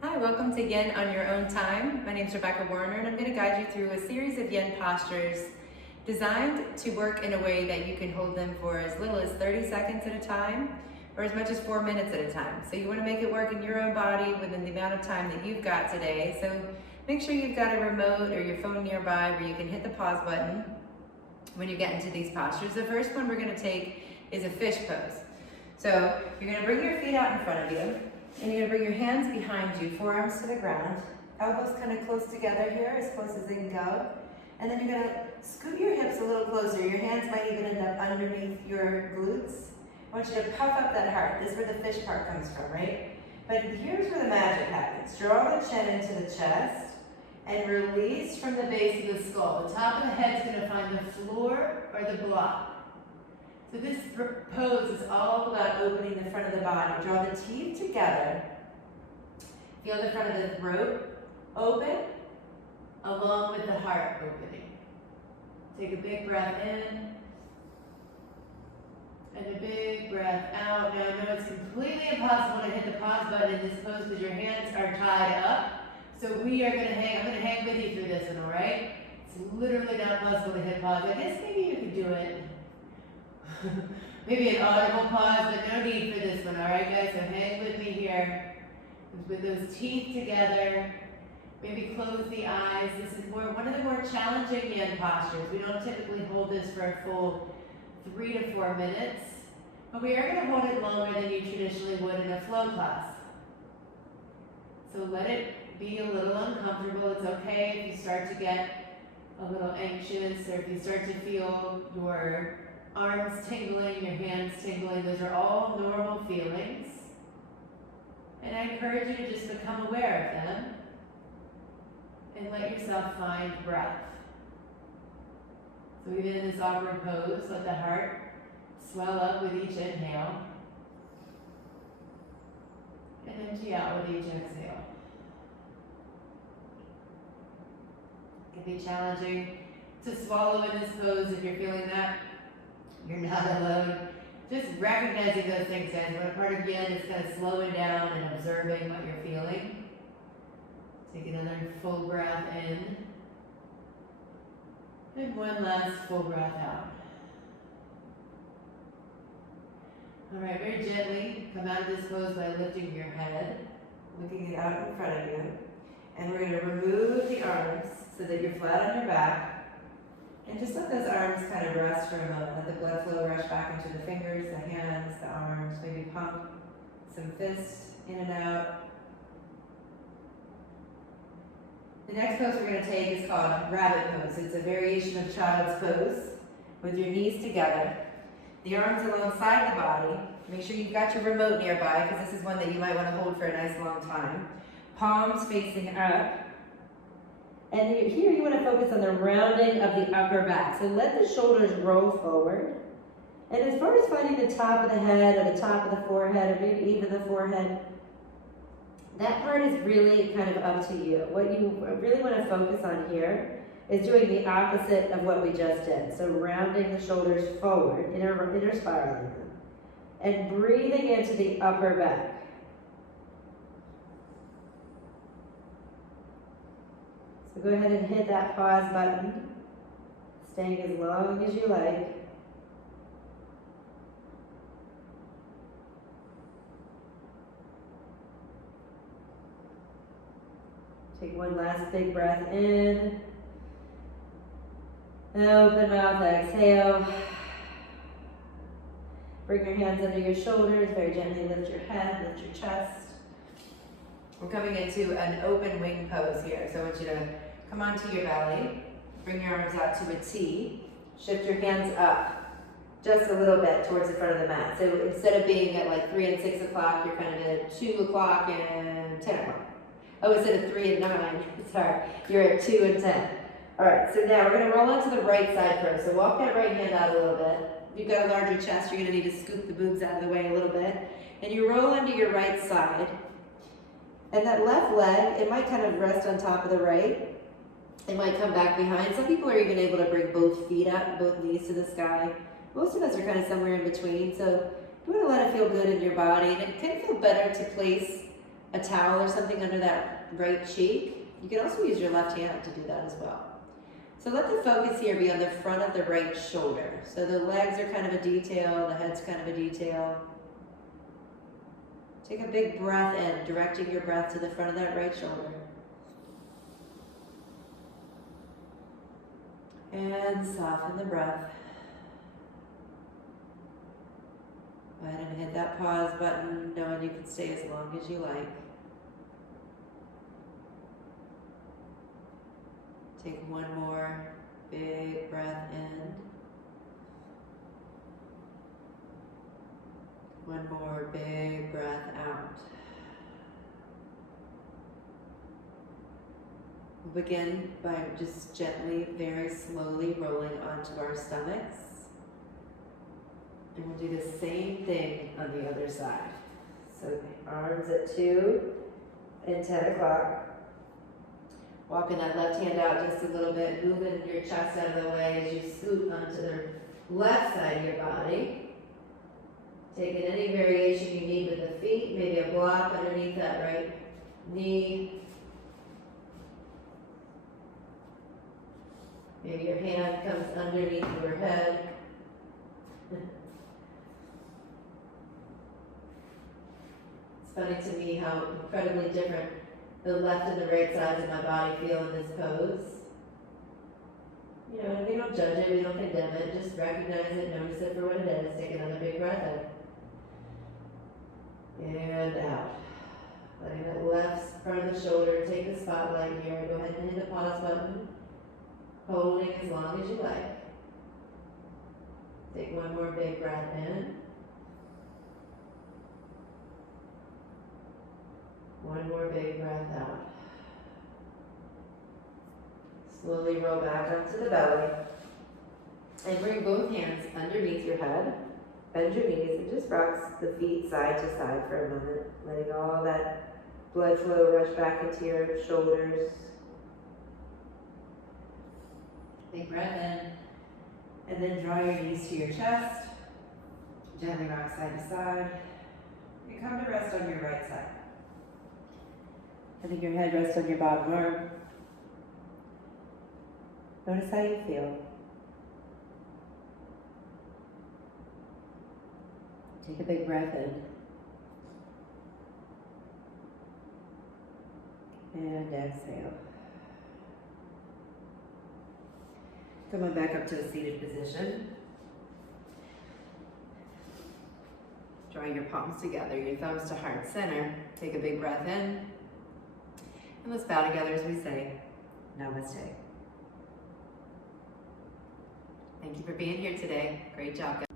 Hi, welcome to Yen on Your Own Time. My name is Rebekah Werner and I'm going to guide you through a series of Yen postures designed to work in a way that you can hold them for as little as 30 seconds at a time or as much as 4 minutes at a time. So you want to make it work in your own body within the amount of time that you've got today. So make sure you've got a remote or your phone nearby where you can hit the pause button when you get into these postures. The first one we're going to take is a fish pose. So you're going to bring your feet out in front of you. And you're gonna bring your hands behind you, forearms to the ground, elbows kind of close together here, as close as they can go. And then you're gonna scoot your hips a little closer. Your hands might even end up underneath your glutes. I want you to puff up that heart. This is where the fish part comes from, right? But here's where the magic happens. Draw the chin into the chest and release from the base of the skull. The top of the head's gonna find the floor or the block. So this pose is all about opening the front of the body. Draw the teeth together. Feel the front of the throat open, along with the heart opening. Take a big breath in, and a big breath out. Now I know it's completely impossible to hit the pause button in this pose because your hands are tied up. So we are gonna hang, I'm gonna hang with you through this one, all right? It's literally not possible to hit pause. I guess maybe you could do it. Maybe an audible pause, but no need for this one, all right, guys? So hang with me here. With those teeth together, maybe close the eyes. This is one of the more challenging Yen postures. We don't typically hold this for a full 3 to 4 minutes, but we are going to hold it longer than you traditionally would in a flow class. So let it be a little uncomfortable. It's okay if you start to get a little anxious or if you start to feel your arms tingling, your hands tingling. Those are all normal feelings. And I encourage you to just become aware of them and let yourself find breath. So even in this awkward pose, let the heart swell up with each inhale and empty out with each exhale. It can be challenging to swallow in this pose if you're feeling that. You're not alone. Just recognizing those things, guys. When a part of Yen is kind of slowing down and observing what you're feeling. Take another full breath in. And one last full breath out. All right, very gently come out of this pose by lifting your head, looking it out in front of you. And we're going to remove the arms so that you're flat on your back. And just let those arms kind of rest for a moment. Let the blood flow rush back into the fingers, the hands, the arms. Maybe pump some fists in and out. The next pose we're going to take is called rabbit pose. It's a variation of child's pose with your knees together. The arms alongside the body. Make sure you've got your remote nearby because this is one that you might want to hold for a nice long time. Palms facing up. And here you want to focus on the rounding of the upper back. So let the shoulders roll forward. And as far as finding the top of the head or the top of the forehead or maybe even the forehead, that part is really kind of up to you. What you really want to focus on here is doing the opposite of what we just did. So rounding the shoulders forward, inner spiraling them, and breathing into the upper back. So go ahead and hit that pause button, staying as long as you like. Take one last big breath in. Open mouth, exhale. Bring your hands under your shoulders, very gently lift your head, lift your chest. We're coming into an open wing pose here. So I want you to come onto your belly, bring your arms out to a T, shift your hands up just a little bit towards the front of the mat. So instead of being at like 3 and 6 o'clock, you're kind of at 2 o'clock and 10 o'clock. Oh, instead of 3 and 9, sorry, you're at 2 and 10. All right, so now we're gonna roll onto the right side first. So walk that right hand out a little bit. If you've got a larger chest, you're gonna need to scoop the boobs out of the way a little bit. And you roll onto your right side. And that left leg, it might kind of rest on top of the right. It might come back behind. Some people are even able to bring both feet up, both knees to the sky. Most of us are kind of somewhere in between. So you want to let it feel good in your body. And it can feel better to place a towel or something under that right cheek. You can also use your left hand to do that as well. So let the focus here be on the front of the right shoulder. So the legs are kind of a detail, the head's kind of a detail. Take a big breath in, directing your breath to the front of that right shoulder. And soften the breath. Go ahead and hit that pause button, knowing you can stay as long as you like. Take one more big breath in. One more big breath out. We'll begin by just gently, very slowly rolling onto our stomachs. And we'll do the same thing on the other side. So arms at 2 and 10 o'clock. Walking that left hand out just a little bit, moving your chest out of the way as you scoot onto the left side of your body. Taking any variation you need with the feet, maybe a block underneath that right knee. Maybe your hand comes underneath your head. It's funny to me how incredibly different the left and the right sides of my body feel in this pose. You know, we don't judge it, we don't condemn it, just recognize it, notice it for what it is. Take another big breath in. And out. Letting that left front of the shoulder take the spotlight here. Go ahead and hit the pause button. Holding as long as you like. Take one more big breath in. One more big breath out. Slowly roll back onto the belly. And bring both hands underneath your head. Bend your knees and just rock the feet side to side for a moment. Letting all that blood flow rush back into your shoulders. Big breath in. And then draw your knees to your chest. Gently rock side to side. And come to rest on your right side. Letting your head rest on your bottom arm. Notice how you feel. Take a big breath in. And exhale. Come on back up to a seated position. Draw your palms together, your thumbs to heart center. Take a big breath in. And let's bow together as we say, Namaste. Thank you for being here today. Great job, guys.